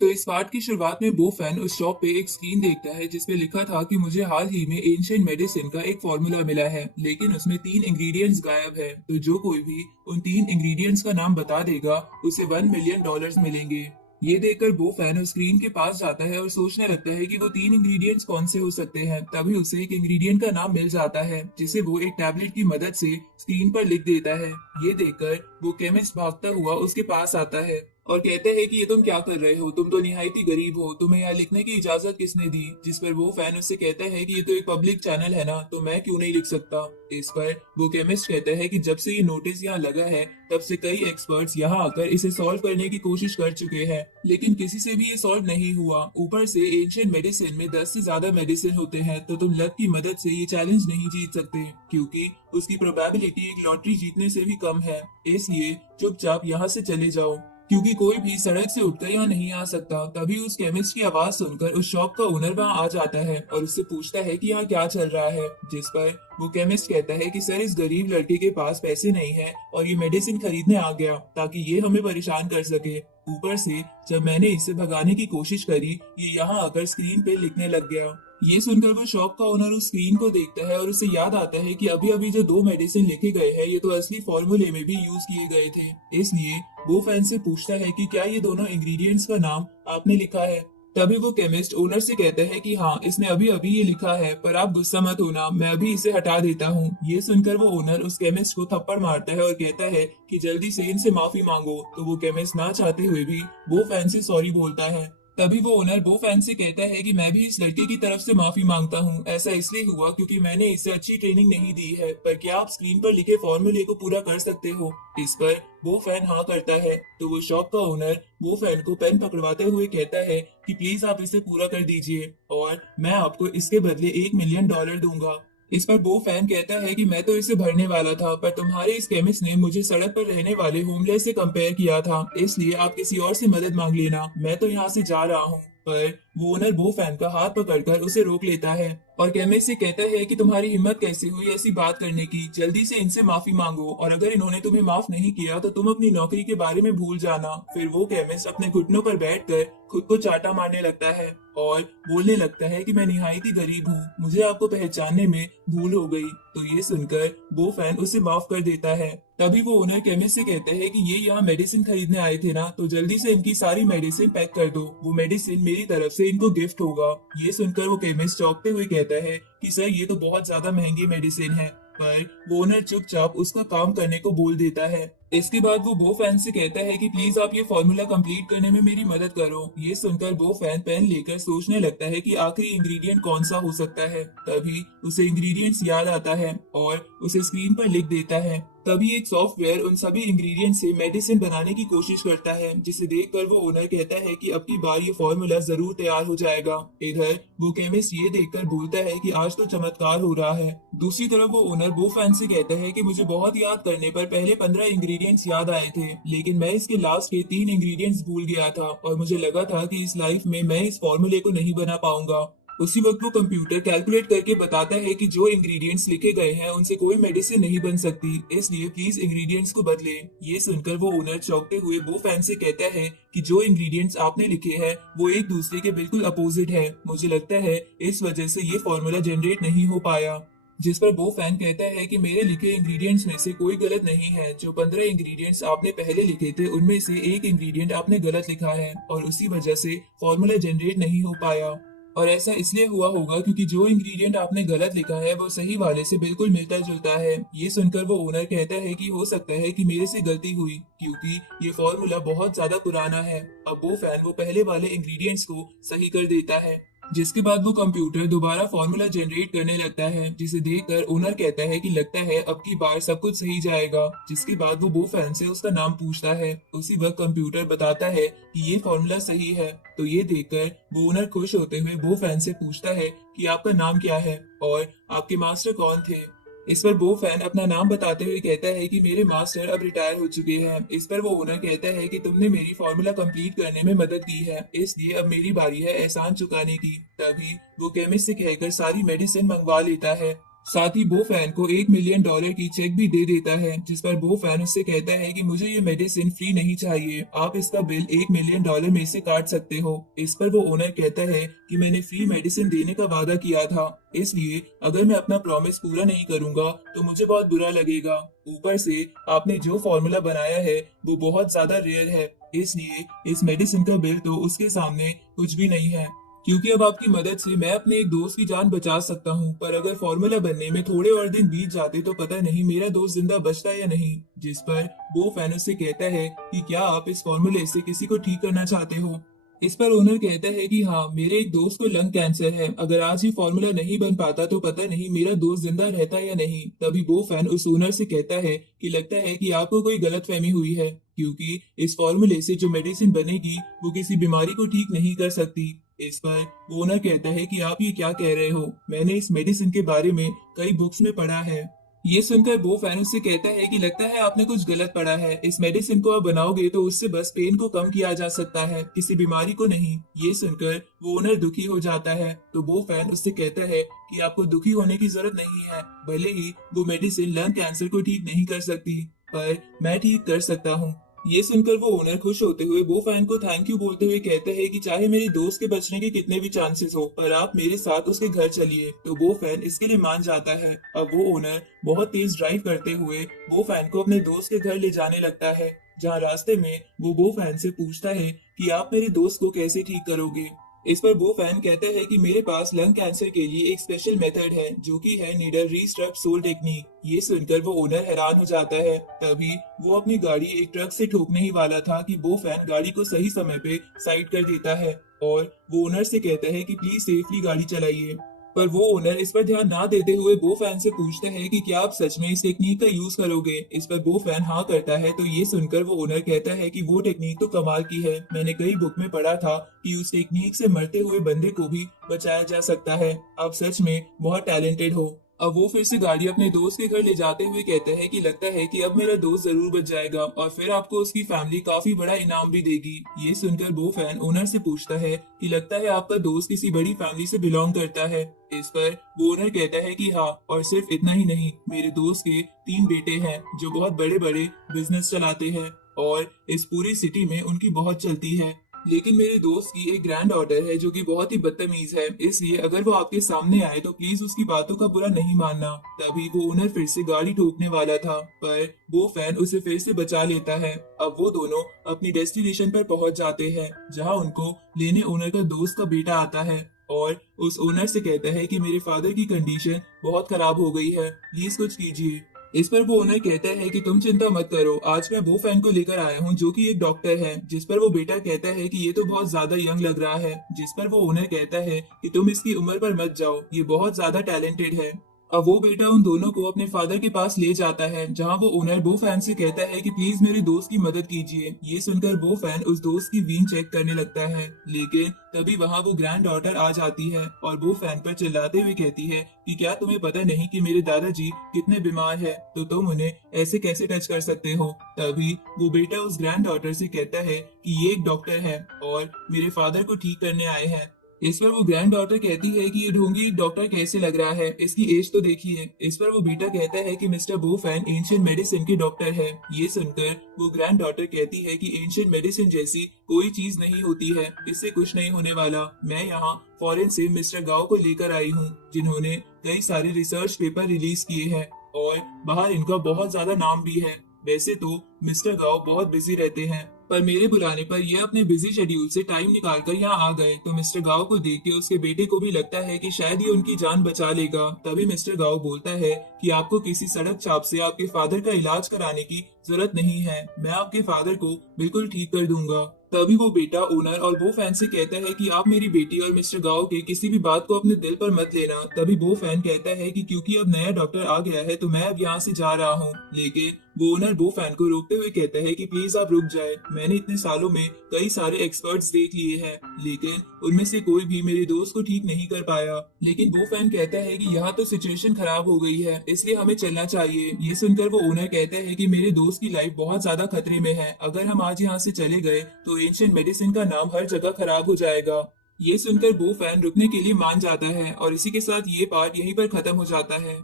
तो इस पार्ट की शुरुआत में बो फैन उस शॉप पे एक स्क्रीन देखता है जिसपे लिखा था कि मुझे हाल ही में एंशिएंट मेडिसिन का एक फॉर्मूला मिला है, लेकिन उसमें 3 इंग्रेडिएंट्स गायब है। तो जो कोई भी उन 3 इंग्रेडिएंट्स का नाम बता देगा उसे $1 मिलियन मिलेंगे। ये देखकर बो फैन उस स्क्रीन के पास जाता है और सोचने लगता है कि वो 3 इंग्रेडिएंट्स कौन से हो सकते हैं। तभी उसे एक इंग्रेडिएंट का नाम मिल जाता है जिसे वो एक टैबलेट की मदद से स्क्रीन पर लिख देता है। ये देखकर वो केमिस्ट भागता हुआ उसके पास आता है और कहते हैं कि ये तुम क्या कर रहे हो, तुम तो निहायत ही गरीब हो, तुम्हें यहाँ लिखने की इजाजत किसने दी। जिस पर वो फैन उससे कहता है कि ये तो एक पब्लिक चैनल है ना, तो मैं क्यों नहीं लिख सकता। इस पर वो केमिस्ट कहता है कि जब से ये नोटिस यहाँ लगा है तब से कई एक्सपर्ट्स यहाँ आकर इसे सॉल्व करने की कोशिश कर चुके हैं, लेकिन किसी से भी ये सॉल्व नहीं हुआ। ऊपर से एंशिएंट मेडिसिन में 10 से ज्यादा मेडिसिन होते हैं, तो तुम लक की मदद से ये चैलेंज नहीं जीत सकते, क्योंकि उसकी प्रोबेबिलिटी एक लॉटरी जीतने से भी कम है। इसलिए चुपचाप यहाँ से चले जाओ, क्योंकि कोई भी सड़क से उठकर यहाँ नहीं आ सकता। तभी उस केमिस्ट की आवाज सुनकर उस शॉप का ओनर वहाँ आ जाता है और उससे पूछता है कि यहाँ क्या चल रहा है। जिस पर वो केमिस्ट कहता है कि सर, इस गरीब लड़के के पास पैसे नहीं है और ये मेडिसिन खरीदने आ गया ताकि ये हमें परेशान कर सके। ऊपर से जब मैंने इसे भगाने की कोशिश करी, ये यहाँ आकर स्क्रीन पे लिखने लग गया। ये सुनकर वो शॉप का ओनर उस स्क्रीन को देखता है और उसे याद आता है कि अभी अभी जो 2 मेडिसिन लिखे गए हैं ये तो असली फॉर्मूले में भी यूज किए गए थे। इसलिए वो फैन से पूछता है कि क्या ये दोनों इंग्रेडिएंट्स का नाम आपने लिखा है। तभी वो केमिस्ट ओनर से कहता है कि हाँ, इसने अभी अभी ये लिखा है, पर आप गुस्सा मत होना, मैं अभी इसे हटा देता हूँ। ये सुनकर वो ओनर उस केमिस्ट को थप्पड़ मारता है और कहता है कि जल्दी से इनसे माफी मांगो। तो वो केमिस्ट ना चाहते हुए भी वो फैन से सॉरी बोलता है। तभी वो ओनर वो फैन से कहता है कि मैं भी इस लड़के की तरफ से माफी मांगता हूँ। ऐसा इसलिए हुआ क्योंकि मैंने इसे अच्छी ट्रेनिंग नहीं दी है, पर क्या आप स्क्रीन पर लिखे फॉर्मूले को पूरा कर सकते हो। इस पर वो फैन हाँ करता है। तो वो शॉप का ओनर वो फैन को पेन पकड़वाते हुए कहता है कि प्लीज आप इसे पूरा कर दीजिए और मैं आपको इसके बदले $1 मिलियन दूंगा। इस पर वो फैन कहता है कि मैं तो इसे भरने वाला था, पर तुम्हारे इस केमिस्ट ने मुझे सड़क पर रहने वाले होमलेस से कंपेयर किया था, इसलिए आप किसी और से मदद मांग लेना, मैं तो यहाँ से जा रहा हूँ। पर वो ओनर वो फैन का हाथ पकड़कर उसे रोक लेता है और केमिस्ट से कहता है कि तुम्हारी हिम्मत कैसे हुई ऐसी बात करने की, जल्दी से इनसे माफी मांगो और अगर इन्होंने तुम्हें माफ नहीं किया तो तुम अपनी नौकरी के बारे में भूल जाना। फिर वो केमिस्ट अपने घुटनों पर बैठकर खुद को चाटा मारने लगता है और बोलने लगता है कि मैं निहायत ही गरीब हूँ, मुझे आपको पहचानने में भूल हो गई। तो ये सुनकर वो फैन उसे माफ कर देता है। तभी वो ओनर केमिस्ट से कहते हैं कि ये यहाँ मेडिसिन खरीदने आए थे ना, तो जल्दी से इनकी सारी मेडिसिन पैक कर दो, वो मेडिसिन मेरी तरफ से इनको गिफ्ट होगा। ये सुनकर वो केमिस्ट चौंकते हुए कहता है कि सर, ये तो बहुत ज्यादा महंगी मेडिसिन है। पर वो ओनर चुपचाप उसका काम करने को बोल देता है। इसके बाद वो फैन से कहता है कि प्लीज आप ये फॉर्मूला कंप्लीट करने में मेरी मदद करो। ये सुनकर वो फैन पेन लेकर सोचने लगता है कि आखिरी इंग्रेडिएंट कौन सा हो सकता है। तभी उसे इंग्रेडिएंट्स याद आता है और उसे स्क्रीन पर लिख देता है। तभी एक सॉफ्टवेयर उन सभी इंग्रेडिएंट से मेडिसिन बनाने की कोशिश करता है, जिसे देखकर वो ओनर कहता है कि अब की बार ये फॉर्मूला जरूर तैयार हो जाएगा। इधर वो केमिस्ट ये देखकर बोलता है कि आज तो चमत्कार हो रहा है। दूसरी तरफ वो ओनर वो फैन से कहता है कि मुझे बहुत याद करने पर पहले 15 इंग्रेडिएंट्स याद आए थे, लेकिन मैं इसके लास्ट के 3 इंग्रेडिएंट्स भूल गया था और मुझे लगा था कि इस लाइफ में मैं इस फॉर्मूले को नहीं बना पाऊंगा। उसी वक्त वो कंप्यूटर कैलकुलेट करके बताता है कि जो इंग्रेडिएंट्स लिखे गए हैं उनसे कोई मेडिसिन नहीं बन सकती, इसलिए प्लीज इंग्रेडिएंट्स को बदले। ये सुनकर वो ओनर चौंकते हुए वो फैन से कहता है कि जो इंग्रेडिएंट्स आपने लिखे हैं वो एक दूसरे के बिल्कुल अपोजिट है, मुझे लगता है इस वजह से ये फॉर्मूला जनरेट नहीं हो पाया। जिस पर वो फैन कहता है कि मेरे लिखे इंग्रेडिएंट्स में से कोई गलत नहीं है, जो 15 इंग्रेडिएंट्स आपने पहले लिखे थे उनमें से एक इंग्रेडिएंट आपने गलत लिखा है और उसी वजह से फॉर्मूला जनरेट नहीं हो पाया। और ऐसा इसलिए हुआ होगा क्योंकि जो इंग्रेडिएंट आपने गलत लिखा है वो सही वाले से बिल्कुल मिलता जुलता है। ये सुनकर वो ओनर कहता है कि हो सकता है कि मेरे से गलती हुई, क्योंकि ये फॉर्मूला बहुत ज्यादा पुराना है। अब वो फैन वो पहले वाले इंग्रेडिएंट्स को सही कर देता है, जिसके बाद वो कंप्यूटर दोबारा फॉर्मूला जनरेट करने लगता है, जिसे देखकर ओनर कहता है कि लगता है अब की बार सब कुछ सही जाएगा। जिसके बाद वो फैन से उसका नाम पूछता है। उसी वक्त कंप्यूटर बताता है कि ये फॉर्मूला सही है। तो ये देखकर वो ओनर खुश होते हुए वो फैन से पूछता है कि आपका नाम क्या है और आपके मास्टर कौन थे। इस पर वो फैन अपना नाम बताते हुए कहता है कि मेरे मास्टर अब रिटायर हो चुके हैं। इस पर वो ओनर कहता है कि तुमने मेरी फॉर्मूला कंप्लीट करने में मदद की है, इसलिए अब मेरी बारी है एहसान चुकाने की। तभी वो केमिस्ट से कहकर सारी मेडिसिन मंगवा लेता है। साथ ही वो फैन को $1 मिलियन की चेक भी दे देता है, जिस पर वो फैन उससे कहता है कि मुझे ये मेडिसिन फ्री नहीं चाहिए, आप इसका बिल $1 मिलियन में से काट सकते हो। इस पर वो ओनर कहता है कि मैंने फ्री मेडिसिन देने का वादा किया था, इसलिए अगर मैं अपना प्रॉमिस पूरा नहीं करूंगा तो मुझे बहुत बुरा लगेगा। ऊपर से आपने जो फॉर्मूला बनाया है वो बहुत ज्यादा रेयर है, इसलिए इस मेडिसिन का बिल तो उसके सामने कुछ भी नहीं है। क्योंकि अब आपकी मदद से मैं अपने एक दोस्त की जान बचा सकता हूं, पर अगर फॉर्मूला बनने में थोड़े और दिन बीत जाते तो पता नहीं मेरा दोस्त जिंदा बचता या नहीं। जिस पर वो फैन उससे कहता है कि क्या आप इस फॉर्मूले से किसी को ठीक करना चाहते हो। इस पर ओनर कहता है कि हाँ, मेरे एक दोस्त को लंग कैंसर है, अगर आज ही फॉर्मूला नहीं बन पाता तो पता नहीं मेरा दोस्त जिंदा रहता या नहीं। तभी वो फैन उस ओनर से कहता है कि लगता है कि आपको कोई गलतफहमी हुई है, क्योंकि इस फॉर्मूले से जो मेडिसिन बनेगी वो किसी बीमारी को ठीक नहीं कर सकती। इस पर ओनर कहता है कि आप ये क्या कह रहे हो, मैंने इस मेडिसिन के बारे में कई बुक्स में पढ़ा है। ये सुनकर वो फैन उससे कहता है कि लगता है आपने कुछ गलत पढ़ा है, इस मेडिसिन को आप बनाओगे तो उससे बस पेन को कम किया जा सकता है, किसी बीमारी को नहीं। ये सुनकर वो ओनर दुखी हो जाता है, तो वो फैन उससे कहता है कि आपको दुखी होने की जरूरत नहीं है, भले ही वो मेडिसिन लंग कैंसर को ठीक नहीं कर सकती, पर मैं ठीक कर सकता हूँ। ये सुनकर वो ओनर खुश होते हुए वो फैन को थैंक यू बोलते हुए कहते हैं कि चाहे मेरे दोस्त के बचने के कितने भी चांसेस हो, पर आप मेरे साथ उसके घर चलिए। तो वो फैन इसके लिए मान जाता है। अब वो ओनर बहुत तेज ड्राइव करते हुए वो फैन को अपने दोस्त के घर ले जाने लगता है, जहाँ रास्ते में वो फैन से पूछता है कि आप मेरे दोस्त को कैसे ठीक करोगे। इस पर वो फैन कहता है कि मेरे पास लंग कैंसर के लिए एक स्पेशल मेथड है, जो कि है नीडल रीस्ट्रप सोल टेक्निक। ये सुनकर वो ओनर हैरान हो जाता है। तभी वो अपनी गाड़ी एक ट्रक से ठोकने ही वाला था कि वो फैन गाड़ी को सही समय पे साइड कर देता है और वो ओनर से कहता है कि प्लीज सेफली गाड़ी चलाइए। पर वो ओनर इस पर ध्यान ना देते हुए वो फैन से पूछते हैं कि क्या आप सच में इस टेक्निक का यूज करोगे। इस पर वो फैन हाँ करता है। तो ये सुनकर वो ओनर कहता है कि वो टेक्निक तो कमाल की है, मैंने कई बुक में पढ़ा था कि उस टेक्निक से मरते हुए बंदे को भी बचाया जा सकता है, आप सच में बहुत टैलेंटेड हो। अब वो फिर से गाड़ी अपने दोस्त के घर ले जाते हुए कहते हैं कि लगता है कि अब मेरा दोस्त जरूर बच जाएगा और फिर आपको उसकी फैमिली काफी बड़ा इनाम भी देगी। ये सुनकर वो फैन ओनर से पूछता है कि लगता है आपका दोस्त किसी बड़ी फैमिली से बिलोंग करता है। इस पर वो ओनर कहता है कि हाँ, और सिर्फ इतना ही नहीं, मेरे दोस्त के 3 बेटे हैं जो बहुत बड़े बड़े बिजनेस चलाते हैं और इस पूरी सिटी में उनकी बहुत चलती है। लेकिन मेरे दोस्त की एक ग्रैंड डॉटर है जो कि बहुत ही बदतमीज है, इसलिए अगर वो आपके सामने आए तो प्लीज उसकी बातों का बुरा नहीं मानना। तभी वो ओनर फिर से गाड़ी ठोकने वाला था, पर वो फैन उसे फिर से बचा लेता है। अब वो दोनों अपनी डेस्टिनेशन पर पहुंच जाते हैं, जहां उनको लेने ओनर का दोस्त का बेटा आता है और उस ओनर से कहता है कि मेरे फादर की कंडीशन बहुत खराब हो गई है, प्लीज कुछ कीजिए। इस पर वो ओनर कहता है कि तुम चिंता मत करो, आज मैं वो फैन को लेकर आया हूँ जो कि एक डॉक्टर है। जिस पर वो बेटा कहता है कि ये तो बहुत ज्यादा यंग लग रहा है। जिस पर वो ओनर कहता है कि तुम इसकी उम्र पर मत जाओ, ये बहुत ज्यादा टैलेंटेड है। अब वो बेटा उन दोनों को अपने फादर के पास ले जाता है, जहाँ वो ओनर वो फैन से कहता है कि प्लीज मेरे दोस्त की मदद कीजिए। ये सुनकर वो फैन उस दोस्त की वीन चेक करने लगता है, लेकिन तभी वहाँ वो ग्रैंड डॉटर आ जाती है और वो फैन पर चिल्लाते हुए कहती है कि क्या तुम्हें पता नहीं कि मेरे दादाजी कितने बीमार है, तो तुम उन्हें ऐसे कैसे टच कर सकते हो। तभी वो बेटा उस ग्रैंड डॉटर से कहता है कि ये एक डॉक्टर है और मेरे फादर को ठीक करने आए हैं। इस पर वो ग्रैंड डॉटर कहती है कि ये ढोंगी एक डॉक्टर कैसे लग रहा है, इसकी एज तो देखिए। इस पर वो बेटा कहता है कि मिस्टर वो फैन एंशियंट मेडिसिन के डॉक्टर है। ये सुनकर वो ग्रैंड डॉटर कहती है कि एंशियंट मेडिसिन जैसी कोई चीज नहीं होती है, इससे कुछ नहीं होने वाला। मैं यहाँ फॉरेन से मिस्टर गाओ को लेकर आई हूँ, जिन्होंने कई सारे रिसर्च पेपर रिलीज किए हैं और बाहर इनका बहुत ज्यादा नाम भी है। वैसे तो मिस्टर गाओ बहुत बिजी रहते हैं, पर मेरे बुलाने पर ये अपने बिजी शेड्यूल से टाइम निकालकर यहाँ आ गए। तो मिस्टर गाओ को देख के उसके बेटे को भी लगता है कि शायद ये उनकी जान बचा लेगा। तभी मिस्टर गाओ बोलता है कि आपको किसी सड़क चाप से आपके फादर का इलाज कराने की जरूरत नहीं है, मैं आपके फादर को बिल्कुल ठीक कर दूंगा। तभी वो बेटा ओनर और वो फैन से कहता है कि आप मेरी बेटी और मिस्टर गाओ के किसी भी बात को अपने दिल पर मत लेना। तभी वो फैन कहता है कि क्योंकि अब नया डॉक्टर आ गया है तो मैं अब यहाँ से जा रहा हूँ। लेकिन वो ओनर वो फैन को रोकते हुए कहता है कि प्लीज आप रुक जाए, मैंने इतने सालों में कई सारे एक्सपर्ट्स देख लिए हैं, लेकिन उनमें से कोई भी मेरे दोस्त को ठीक नहीं कर पाया। लेकिन वो फैन कहता है कि यहाँ तो सिचुएशन खराब हो गई है, इसलिए हमें चलना चाहिए। ये सुनकर वो ओनर कहता है कि मेरे दोस्त की लाइफ बहुत ज्यादा खतरे में है, अगर हम आज यहाँ से चले गए तो एंशियंट मेडिसिन का नाम हर जगह खराब हो जाएगा। ये सुनकर वो फैन रुकने के लिए मान जाता है और इसी के साथ ये पार्ट यहीं पर खत्म हो जाता है।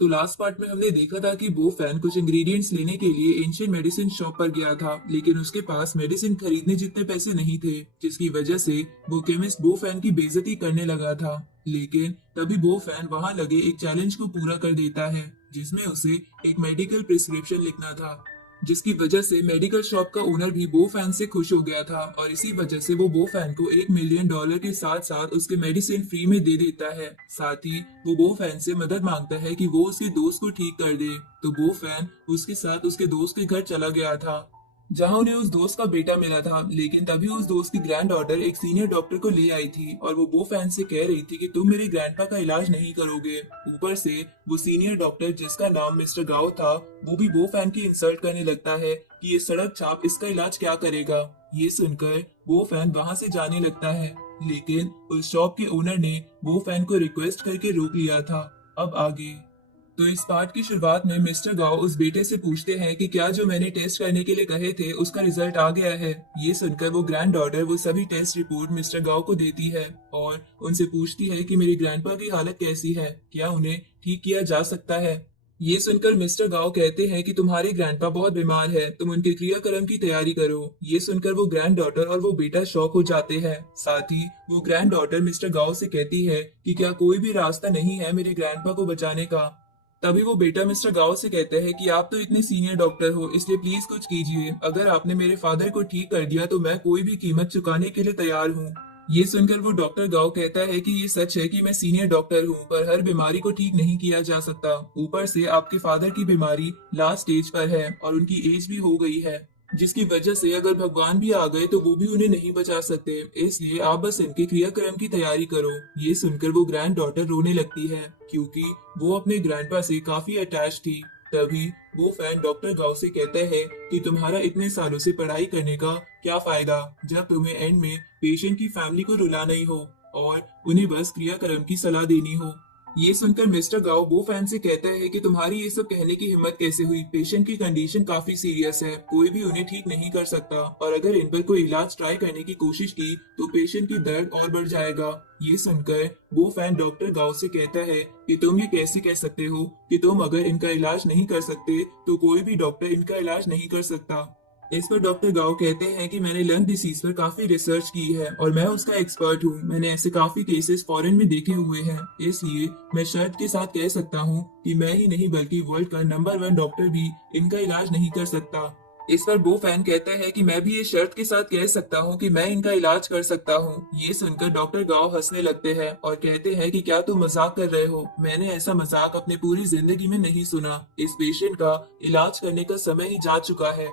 तो लास्ट पार्ट में हमने देखा था कि बो फैन कुछ इंग्रेडिएंट्स लेने के लिए एंशियंट मेडिसिन शॉप पर गया था, लेकिन उसके पास मेडिसिन खरीदने जितने पैसे नहीं थे, जिसकी वजह से वो केमिस्ट बो फैन की बेइज्जती करने लगा था। लेकिन तभी बो फैन वहां लगे एक चैलेंज को पूरा कर देता है, जिसमें उसे एक मेडिकल प्रिस्क्रिप्शन लिखना था, जिसकी वजह से मेडिकल शॉप का ओनर भी बो फैन से खुश हो गया था और इसी वजह से वो बो फैन को $1 मिलियन के साथ साथ उसके मेडिसिन फ्री में दे देता है। साथ ही वो बो फैन से मदद मांगता है कि वो उसके दोस्त को ठीक कर दे। तो बो फैन उसके साथ उसके दोस्त के घर चला गया था, जहां उन्हें उस दोस्त का बेटा मिला था। लेकिन तभी उस दोस्त की ग्रैंड डॉटर एक सीनियर डॉक्टर को ले आई थी और वो बो फैन से कह रही थी कि तुम मेरे ग्रैंडपा का इलाज नहीं करोगे। ऊपर से वो सीनियर डॉक्टर, जिसका नाम मिस्टर गाओ था, वो भी बो फैन की इंसल्ट करने लगता है कि ये सड़क छाप इसका इलाज क्या करेगा। ये सुनकर बो फैन वहां से जाने लगता है, लेकिन उस शॉप के ओनर ने बो फैन को रिक्वेस्ट करके रोक लिया था। अब आगे तो इस पार्ट की शुरुआत में मिस्टर गाओ उस बेटे से पूछते हैं कि क्या जो मैंने टेस्ट करने के लिए कहे थे उसका रिजल्ट आ गया है। ये सुनकर वो ग्रैंड डॉटर वो सभी टेस्ट रिपोर्ट मिस्टर गाओ को देती है और उनसे पूछती है कि मेरी ग्रैंडपा की हालत कैसी है, क्या उन्हें ठीक किया जा सकता है। ये सुनकर मिस्टर गाओ कहते हैं कि तुम्हारी ग्रैंडपा बहुत बीमार है, तुम उनके क्रियाक्रम की तैयारी करो। ये सुनकर वो ग्रैंड डॉटर और वो बेटा शॉक हो जाते हैं। साथ ही वो ग्रैंड डॉटर मिस्टर गाओ से कहती है कि क्या कोई भी रास्ता नहीं है मेरे ग्रैंडपा को बचाने का। तभी वो बेटा मिस्टर गाओ से कहता है कि आप तो इतने सीनियर डॉक्टर हो, इसलिए प्लीज कुछ कीजिए। अगर आपने मेरे फादर को ठीक कर दिया तो मैं कोई भी कीमत चुकाने के लिए तैयार हूँ। ये सुनकर वो डॉक्टर गाओ कहता है कि ये सच है कि मैं सीनियर डॉक्टर हूँ, पर हर बीमारी को ठीक नहीं किया जा सकता। ऊपर से आपके फादर की बीमारी लास्ट स्टेज पर है और उनकी एज भी हो गई है, जिसकी वजह से अगर भगवान भी आ गए तो वो भी उन्हें नहीं बचा सकते। इसलिए आप बस इनके क्रियाक्रम की तैयारी करो। ये सुनकर वो ग्रैंड डॉटर रोने लगती है, क्योंकि वो अपने ग्रैंडपा से काफी अटैच थी। तभी वो फैन डॉक्टर गाओ से कहता है कि तुम्हारा इतने सालों से पढ़ाई करने का क्या फायदा, जब तुम्हें एंड में पेशेंट की फैमिली को रुलाना ही हो और उन्हें बस क्रियाक्रम की सलाह देनी हो। ये सुनकर मिस्टर गाओ वो फैन से कहता है कि तुम्हारी ये सब कहने की हिम्मत कैसे हुई, पेशेंट की कंडीशन काफी सीरियस है, कोई भी उन्हें ठीक नहीं कर सकता और अगर इन पर कोई इलाज ट्राई करने की कोशिश की तो पेशेंट की दर्द और बढ़ जाएगा। ये सुनकर वो फैन डॉक्टर गाओ से कहता है कि तुम ये कैसे कह सकते हो कि तुम अगर इनका इलाज नहीं कर सकते तो कोई भी डॉक्टर इनका इलाज नहीं कर सकता। इस पर डॉक्टर गाओ कहते हैं कि मैंने लंग डिसीज पर काफी रिसर्च की है और मैं उसका एक्सपर्ट हूँ। मैंने ऐसे काफी केसेस फॉरेन में देखे हुए हैं, इसलिए मैं शर्त के साथ कह सकता हूँ कि मैं ही नहीं बल्कि वर्ल्ड का नंबर 1 डॉक्टर भी इनका इलाज नहीं कर सकता। इस पर बो फैन कहता है कि मैं भी ये शर्त के साथ कह सकता हूँ कि मैं इनका इलाज कर सकता हूँ। ये सुनकर डॉक्टर गाओ हंसने लगते हैं और कहते हैं कि क्या तुम मजाक कर रहे हो, मैंने ऐसा मजाक अपनी पूरी जिंदगी में नहीं सुना। इस पेशेंट का इलाज करने का समय ही जा चुका है,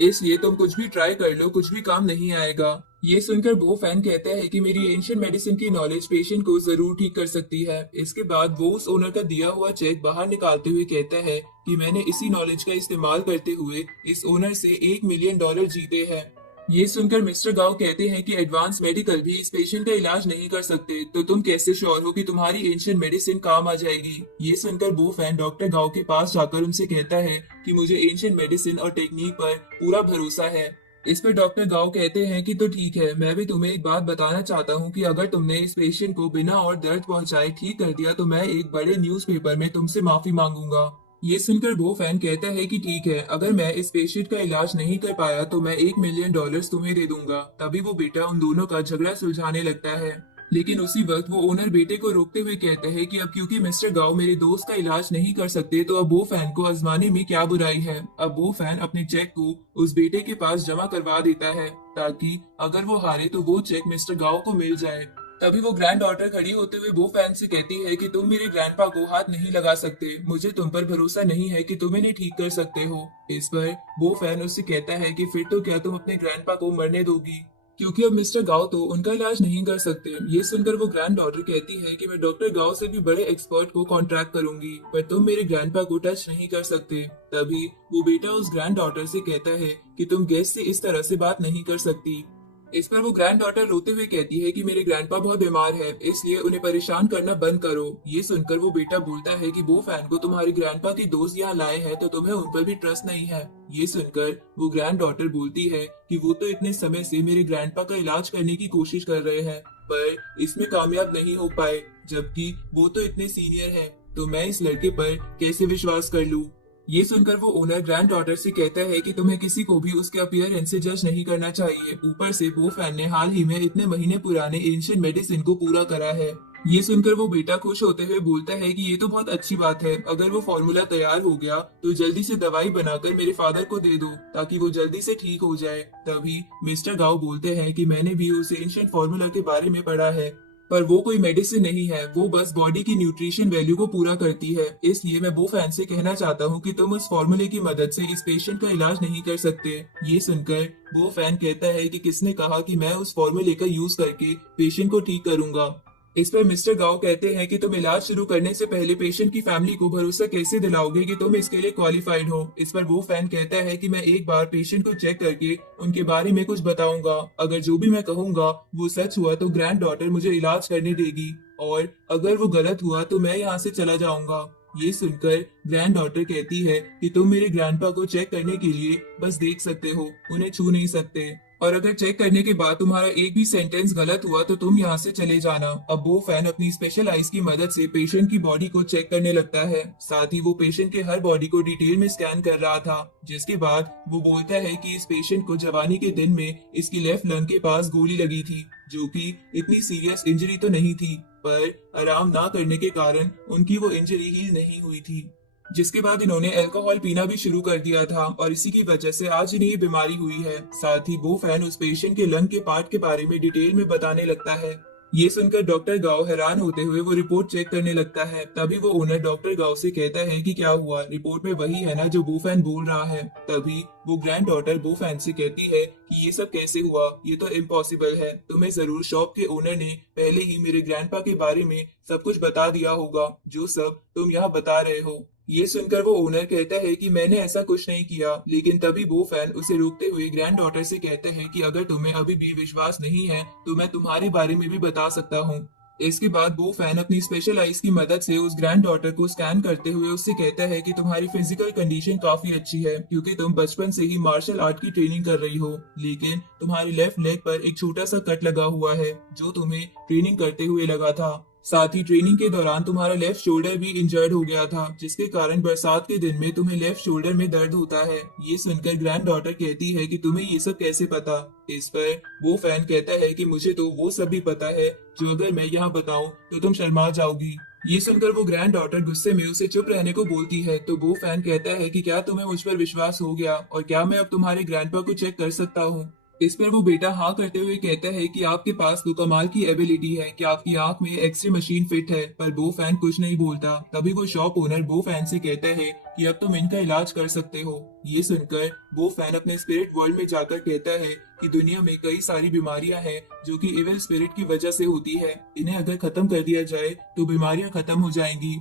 इसलिए तुम कुछ भी ट्राई कर लो, कुछ भी काम नहीं आएगा। ये सुनकर वो फैन कहता है कि मेरी एंशियंट मेडिसिन की नॉलेज पेशेंट को जरूर ठीक कर सकती है। इसके बाद वो उस ओनर का दिया हुआ चेक बाहर निकालते हुए कहता है कि मैंने इसी नॉलेज का इस्तेमाल करते हुए इस ओनर से $1 मिलियन जीते हैं। ये सुनकर मिस्टर गाओ कहते हैं कि एडवांस मेडिकल भी इस पेशेंट का इलाज नहीं कर सकते, तो तुम कैसे श्योर हो कि तुम्हारी एंशियंट मेडिसिन काम आ जाएगी। ये सुनकर वो फैन डॉक्टर गाओ के पास जाकर उनसे कहता है कि मुझे एंशियंट मेडिसिन और टेक्निक पर पूरा भरोसा है। इस पर डॉक्टर गाओ कहते हैं कि तो ठीक है, मैं भी तुम्हें एक बात बताना चाहता हूँ कि अगर तुमने इस पेशेंट को बिना और दर्द पहुंचाए ठीक कर दिया तो मैं एक बड़े न्यूज़पेपर में तुमसे माफी मांगूंगा। ये सुनकर वो फैन कहता है कि ठीक है, अगर मैं इस पेशेंट का इलाज नहीं कर पाया तो मैं $1 मिलियन तुम्हें दे दूंगा। तभी वो बेटा उन दोनों का झगड़ा सुलझाने लगता है, लेकिन उसी वक्त वो ओनर बेटे को रोकते हुए कहता है कि अब क्योंकि मिस्टर गाओ मेरे दोस्त का इलाज नहीं कर सकते तो अब वो फैन को आजमाने में क्या बुराई है। अब वो फैन अपने चेक को उस बेटे के पास जमा करवा देता है, ताकि अगर वो हारे तो वो चेक मिस्टर गाओ को मिल जाए। तभी वो ग्रैंड डॉटर खड़ी होते हुए वो फैन से कहती है कि तुम मेरे ग्रैंडपा को हाथ नहीं लगा सकते, मुझे तुम पर भरोसा नहीं है कि तुम इन्हें ठीक कर सकते हो। इस पर वो फैन उससे कहता है कि फिर तो क्या तुम अपने ग्रैंडपा को मरने दोगी, क्योंकि अब मिस्टर गाओ तो उनका इलाज नहीं कर सकते। ये सुनकर वो ग्रैंड डॉटर कहती है कि मैं डॉक्टर गाओ से भी बड़े एक्सपर्ट को कॉन्ट्रैक्ट करूंगी, पर तुम मेरे ग्रैंडपा को टच नहीं कर सकते। तभी वो बेटा उस ग्रैंड डॉटर से कहता है कि तुम गेस्ट से इस तरह से बात नहीं कर सकती। इस पर वो ग्रैंड डॉटर रोते हुए कहती है कि मेरे ग्रैंडपा बहुत बीमार है, इसलिए उन्हें परेशान करना बंद करो। ये सुनकर वो बेटा बोलता है कि वो फैन को तुम्हारे ग्रैंडपा के दोस्त यहाँ लाए हैं तो तुम्हें उन पर भी ट्रस्ट नहीं है। ये सुनकर वो ग्रैंड डॉटर बोलती है कि वो तो इतने समय से मेरे ग्रैंडपा का इलाज करने की कोशिश कर रहे हैं, पर इसमें कामयाब नहीं हो पाए, जबकि वो तो इतने सीनियर हैं। तो मैं इस लड़के पर कैसे विश्वास कर लूं? ये सुनकर वो ओनर ग्रैंड डॉटर से कहता है कि तुम्हें किसी को भी उसके अपीयरेंस से जज नहीं करना चाहिए। ऊपर से वो फैन ने हाल ही में इतने महीने पुराने एंशियंट मेडिसिन को पूरा करा है। ये सुनकर वो बेटा खुश होते हुए बोलता है कि ये तो बहुत अच्छी बात है। अगर वो फॉर्मूला तैयार हो गया तो जल्दी से दवाई बनाकर मेरे फादर को दे दो ताकि वो जल्दी से ठीक हो जाए। तभी मिस्टर गाओ बोलते हैं कि मैंने भी उस एंशियंट फॉर्मूला के बारे में पढ़ा है, पर वो कोई मेडिसिन नहीं है, वो बस बॉडी की न्यूट्रिशन वैल्यू को पूरा करती है। इसलिए मैं वो फैन से कहना चाहता हूँ कि तुम उस फॉर्मूले की मदद से इस पेशेंट का इलाज नहीं कर सकते। ये सुनकर वो फैन कहता है कि किसने कहा कि मैं उस फॉर्मूले का यूज करके पेशेंट को ठीक करूंगा। इस पर मिस्टर गाओ कहते हैं कि तुम इलाज शुरू करने से पहले पेशेंट की फैमिली को भरोसा कैसे दिलाओगे कि तुम इसके लिए क्वालिफाइड हो। इस पर वो फैन कहता है कि मैं एक बार पेशेंट को चेक करके उनके बारे में कुछ बताऊंगा। अगर जो भी मैं कहूंगा वो सच हुआ तो ग्रैंड डॉटर मुझे इलाज करने देगी, और अगर वो गलत हुआ तो मैं यहाँ से चला जाऊंगा। ये सुनकर ग्रैंड डॉटर कहती है कि तुम मेरे ग्रैंडपा को चेक करने के लिए बस देख सकते हो, उन्हें छू नहीं सकते, और अगर चेक करने के बाद तुम्हारा एक भी सेंटेंस गलत हुआ तो तुम यहाँ से चले जाना। अब वो फैन अपनी स्पेशल आइज की मदद से पेशेंट की बॉडी को चेक करने लगता है। साथ ही वो पेशेंट के हर बॉडी को डिटेल में स्कैन कर रहा था, जिसके बाद वो बोलता है कि इस पेशेंट को जवानी के दिन में इसकी लेफ्ट लंग के पास गोली लगी थी, जो कि इतनी सीरियस इंजरी तो नहीं थी, पर आराम ना करने के कारण उनकी वो इंजरी हील नहीं हुई थी। जिसके बाद इन्होंने अल्कोहल पीना भी शुरू कर दिया था और इसी की वजह से आज इन्हें ये बीमारी हुई है। साथ ही वो फैन उस पेशेंट के लंग के पार्ट के बारे में डिटेल में बताने लगता है। ये सुनकर डॉक्टर गाओ हैरान होते हुए वो रिपोर्ट चेक करने लगता है। तभी वो ओनर डॉक्टर गाओ से कहता है कि क्या हुआ, रिपोर्ट में वही है ना जो बो फैन बोल रहा है। तभी वो ग्रैंड डॉटर बो फैन से कहती है कि ये सब कैसे हुआ, ये तो इम्पॉसिबल है। तुम्हें जरूर शॉप के ओनर ने पहले ही मेरे ग्रैंडपा के बारे में सब कुछ बता दिया होगा, जो सब तुम यहाँ बता रहे हो। ये सुनकर वो ओनर कहता है कि मैंने ऐसा कुछ नहीं किया, लेकिन तभी वो फैन उसे रोकते हुए ग्रैंड डॉटर से कहते हैं कि अगर तुम्हें अभी भी विश्वास नहीं है तो मैं तुम्हारे बारे में भी बता सकता हूँ। इसके बाद वो फैन अपनी स्पेशल आइज की मदद से उस ग्रैंड डॉटर को स्कैन करते हुए उससे कहता है कि तुम्हारी फिजिकल कंडीशन काफी अच्छी है, क्योंकि तुम बचपन से ही मार्शल आर्ट की ट्रेनिंग कर रही हो। लेकिन तुम्हारी लेफ्ट लेग पर एक छोटा सा कट लगा हुआ है, जो तुम्हें ट्रेनिंग करते हुए लगा था। साथ ही ट्रेनिंग के दौरान तुम्हारा लेफ्ट शोल्डर भी इंजर्ड हो गया था, जिसके कारण बरसात के दिन में तुम्हें लेफ्ट शोल्डर में दर्द होता है। ये सुनकर ग्रैंड डॉटर कहती है कि तुम्हें ये सब कैसे पता। इस पर वो फैन कहता है कि मुझे तो वो सब भी पता है जो अगर मैं यहाँ बताऊं तो तुम शर्मा जाओगी। ये सुनकर वो ग्रैंड डॉटर गुस्से में उसे चुप रहने को बोलती है, तो वो फैन कहता है कि क्या तुम्हें मुझ पर विश्वास हो गया, और क्या मैं अब तुम्हारे ग्रैंडपा को चेक कर सकता हूँ। इस पर वो बेटा हाँ करते हुए कहता है कि आपके पास तो कमाल की एबिलिटी है कि आपकी आंख में एक्सरे मशीन फिट है, पर बो फैन कुछ नहीं बोलता। तभी वो शॉप ओनर बो फैन से कहता है कि अब तुम इनका इलाज कर सकते हो। ये सुनकर बो फैन अपने स्पिरिट वर्ल्ड में जाकर कहता है कि दुनिया में कई सारी बीमारियां हैं जो कि इविल स्पिरिट की वजह से होती है, इन्हें अगर खत्म कर दिया जाए तो बीमारियां खत्म हो जाएंगी।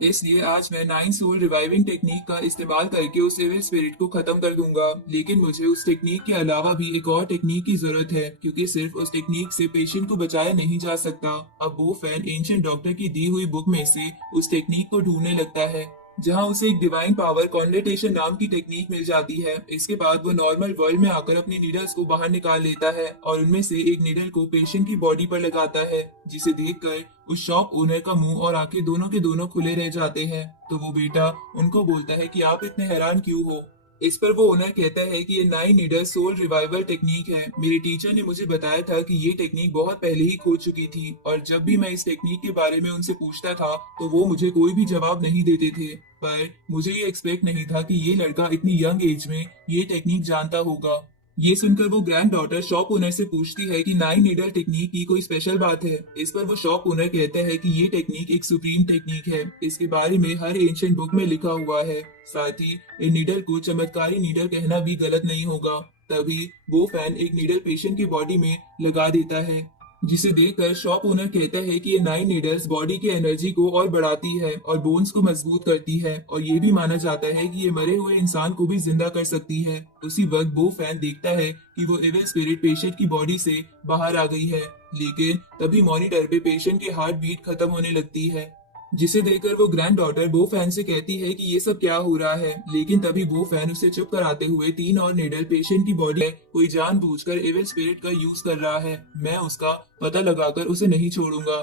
इसलिए आज मैं 9 सोल रिवाइविंग टेक्निक का इस्तेमाल करके उस इविल स्पिरिट को खत्म कर दूंगा। लेकिन मुझे उस टेक्निक के अलावा भी एक और टेक्निक की जरूरत है, क्योंकि सिर्फ उस टेक्निक से पेशेंट को बचाया नहीं जा सकता। अब वो फैन एंशिएंट डॉक्टर की दी हुई बुक में से उस टेक्निक को ढूंढने लगता है, जहां उसे एक डिवाइन पावर कॉन्वर्टेशन नाम की टेक्निक मिल जाती है। इसके बाद वो नॉर्मल वर्ल्ड में आकर अपनी नीडल्स को बाहर निकाल लेता है और उनमें से एक नीडल को पेशेंट की बॉडी पर लगाता है, जिसे देखकर उस शॉप ओनर का मुंह और आंखें दोनों के दोनों खुले रह जाते हैं। तो वो बेटा उनको बोलता है कि आप इतने हैरान क्यों हो। इस पर वो ओनर कहता है कि ये 9 नीडल सोल रिवाइवल टेक्निक है। मेरे टीचर ने मुझे बताया था कि ये टेक्निक बहुत पहले ही खो चुकी थी, और जब भी मैं इस टेक्निक के बारे में उनसे पूछता था तो वो मुझे कोई भी जवाब नहीं देते थे। पर मुझे ये एक्सपेक्ट नहीं था कि ये लड़का इतनी यंग एज में ये टेक्निक जानता होगा। ये सुनकर वो ग्रैंड डॉटर शॉप ओनर से पूछती है कि 9 नीडल टेक्निक की कोई स्पेशल बात है। इस पर वो शॉप ओनर कहता है कि ये टेक्निक एक सुप्रीम टेक्निक है, इसके बारे में हर एंशिएंट बुक में लिखा हुआ है। साथ ही इन नीडल को चमत्कारी नीडल कहना भी गलत नहीं होगा। तभी वो फैन एक नीडल पेशेंट की बॉडी में लगा देता है, जिसे देखकर शॉप ओनर कहता है कि ये 9 नीडल्स बॉडी की एनर्जी को और बढ़ाती है और बोन्स को मजबूत करती है, और ये भी माना जाता है कि ये मरे हुए इंसान को भी जिंदा कर सकती है। उसी वक्त वो फैन देखता है कि वो इविल स्पिरिट पेशेंट की बॉडी से बाहर आ गई है, लेकिन तभी मॉनिटर पे पेशेंट की हार्ट बीट खत्म होने लगती है, जिसे देखकर वो ग्रैंड डॉटर बो फैन से कहती है कि ये सब क्या हो रहा है। लेकिन तभी बो फैन उसे चुप कराते हुए 3 और नीडल पेशेंट की बॉडी में कोई जानबूझकर इविल स्पिरिट का यूज कर रहा है, मैं उसका पता लगाकर उसे नहीं छोड़ूंगा।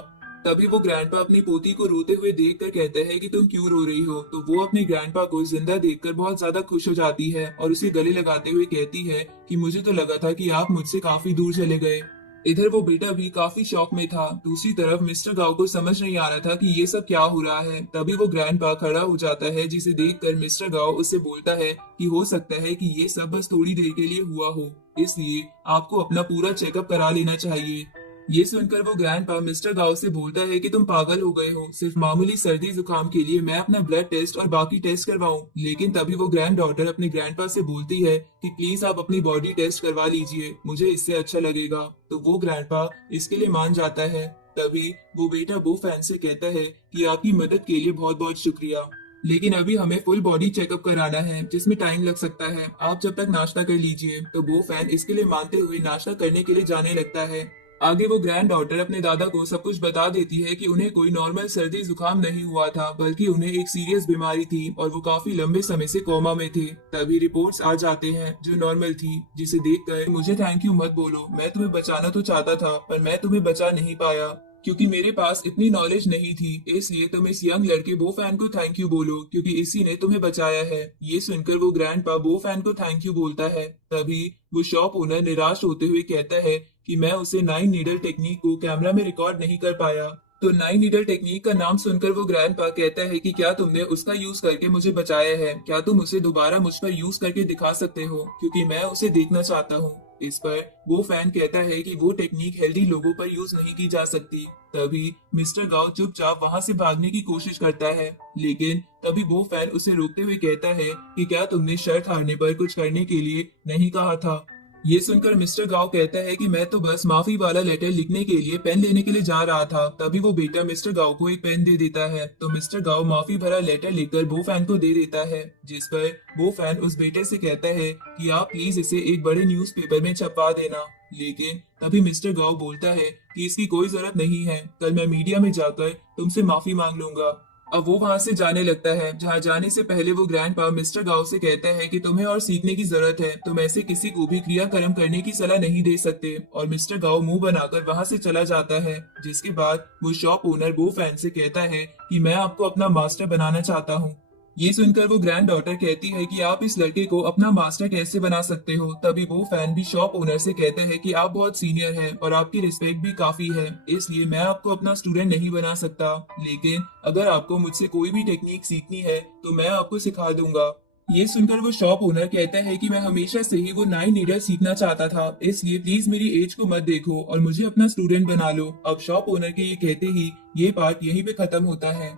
तभी वो ग्रैंडपा अपनी पोती को रोते हुए देखकर कहता है कि तुम क्यों रो रही हो। तो वो अपने ग्रैंडपा को जिंदा देखकर बहुत ज्यादा खुश हो जाती है और उसे गले लगाते हुए कहती है कि मुझे तो लगा था कि आप मुझसे काफी दूर चले गए। इधर वो बेटा भी काफी शॉक में था। दूसरी तरफ मिस्टर गाओ को समझ नहीं आ रहा था कि ये सब क्या हो रहा है। तभी वो ग्रैंडपा खड़ा हो जाता है, जिसे देखकर मिस्टर गाओ उससे बोलता है कि हो सकता है कि ये सब बस थोड़ी देर के लिए हुआ हो, इसलिए आपको अपना पूरा चेकअप करा लेना चाहिए। ये सुनकर वो ग्रैंडपा मिस्टर गाओ से बोलता है कि तुम पागल हो गए हो, सिर्फ मामूली सर्दी जुकाम के लिए मैं अपना ब्लड टेस्ट और बाकी टेस्ट करवाऊं। लेकिन तभी वो ग्रैंड डॉटर अपने ग्रैंडपा से बोलती है कि प्लीज आप अपनी बॉडी टेस्ट करवा लीजिए, मुझे इससे अच्छा लगेगा। तो वो ग्रैंडपा इसके लिए मान जाता है। तभी वो बेटा बो फैन से कहता है कि आपकी मदद के लिए बहुत बहुत शुक्रिया, लेकिन अभी हमें फुल बॉडी चेकअप कराना है जिसमें टाइम लग सकता है, आप जब तक नाश्ता कर लीजिए। तो वो फैन इसके लिए मानते हुए नाश्ता करने के लिए जाने लगता है। आगे वो ग्रैंड डॉटर अपने दादा को सब कुछ बता देती है कि उन्हें कोई नॉर्मल सर्दी जुकाम नहीं हुआ था, बल्कि उन्हें एक सीरियस बीमारी थी और वो काफी लंबे समय से कोमा में थे। तभी रिपोर्ट्स आ जाते हैं जो नॉर्मल थी, जिसे देखकर मुझे थैंक यू मत बोलो, मैं तुम्हें बचाना तो चाहता था पर मैं तुम्हें बचा नहीं पाया क्योंकि मेरे पास इतनी नॉलेज नहीं थी, इसलिए तुम इस यंग लड़के बो फैन को थैंक यू बोलो क्योंकि इसी ने तुम्हें बचाया है। ये सुनकर वो ग्रैंडपा बो फैन को थैंक यू बोलता है। तभी वो शॉप ओनर निराश होते हुए कहता है कि मैं उसे 9 नीडल टेक्निक को कैमरा में रिकॉर्ड नहीं कर पाया। तो 9 नीडल टेक्निक का नाम सुनकर वो ग्रैंडपा कहता है कि क्या तुमने उसका यूज करके मुझे बचाया है, क्या तुम उसे दोबारा मुझ पर यूज करके दिखा सकते हो क्योंकि मैं उसे देखना चाहता हूँ। इस पर वो फैन कहता है कि वो टेक्निक हेल्दी लोगों पर यूज नहीं की जा सकती। तभी मिस्टर गाओ चुपचाप वहां से भागने की कोशिश करता है, लेकिन तभी वो फैन उसे रोकते हुए कहता है कि क्या तुमने शर्त हारने पर कुछ करने के लिए नहीं कहा था। ये सुनकर मिस्टर गाओ कहता है कि मैं तो बस माफी वाला लेटर लिखने के लिए पेन लेने के लिए जा रहा था। तभी वो बेटा मिस्टर गाओ को एक पेन दे देता है। तो मिस्टर गाओ माफी भरा लेटर लिखकर बो फैन को दे देता है, जिस पर बो फैन उस बेटे से कहता है कि आप प्लीज इसे एक बड़े न्यूज़पेपर में छपवा देना। लेकिन तभी मिस्टर गाओ बोलता है कि इसकी कोई जरूरत नहीं है, कल मैं मीडिया में जाकर तुमसे माफी मांग लूंगा। अब वो वहां से जाने लगता है, जहां जाने से पहले वो ग्रैंडपा मिस्टर गाओ से कहता है कि तुम्हें और सीखने की जरूरत है, तुम ऐसे किसी को भी क्रियाक्रम करने की सलाह नहीं दे सकते। और मिस्टर गाओ मुंह बनाकर वहां से चला जाता है, जिसके बाद वो शॉप ओनर बो फैन से कहता है कि मैं आपको अपना मास्टर बनाना चाहता हूँ। ये सुनकर वो ग्रैंड डॉटर कहती है कि आप इस लड़के को अपना मास्टर कैसे बना सकते हो। तभी वो फैन भी शॉप ओनर से कहता है कि आप बहुत सीनियर हैं और आपकी रिस्पेक्ट भी काफी है, इसलिए मैं आपको अपना स्टूडेंट नहीं बना सकता, लेकिन अगर आपको मुझसे कोई भी टेक्निक सीखनी है तो मैं आपको सिखा दूंगा। ये सुनकर वो शॉप ओनर कहता है कि मैं हमेशा से ही वो 9 नीडल सीखना चाहता था, इसलिए प्लीज मेरी एज को मत देखो और मुझे अपना स्टूडेंट बना लो। अब शॉप ओनर के ये कहते ही ये पार्ट यहीं पे खत्म होता है।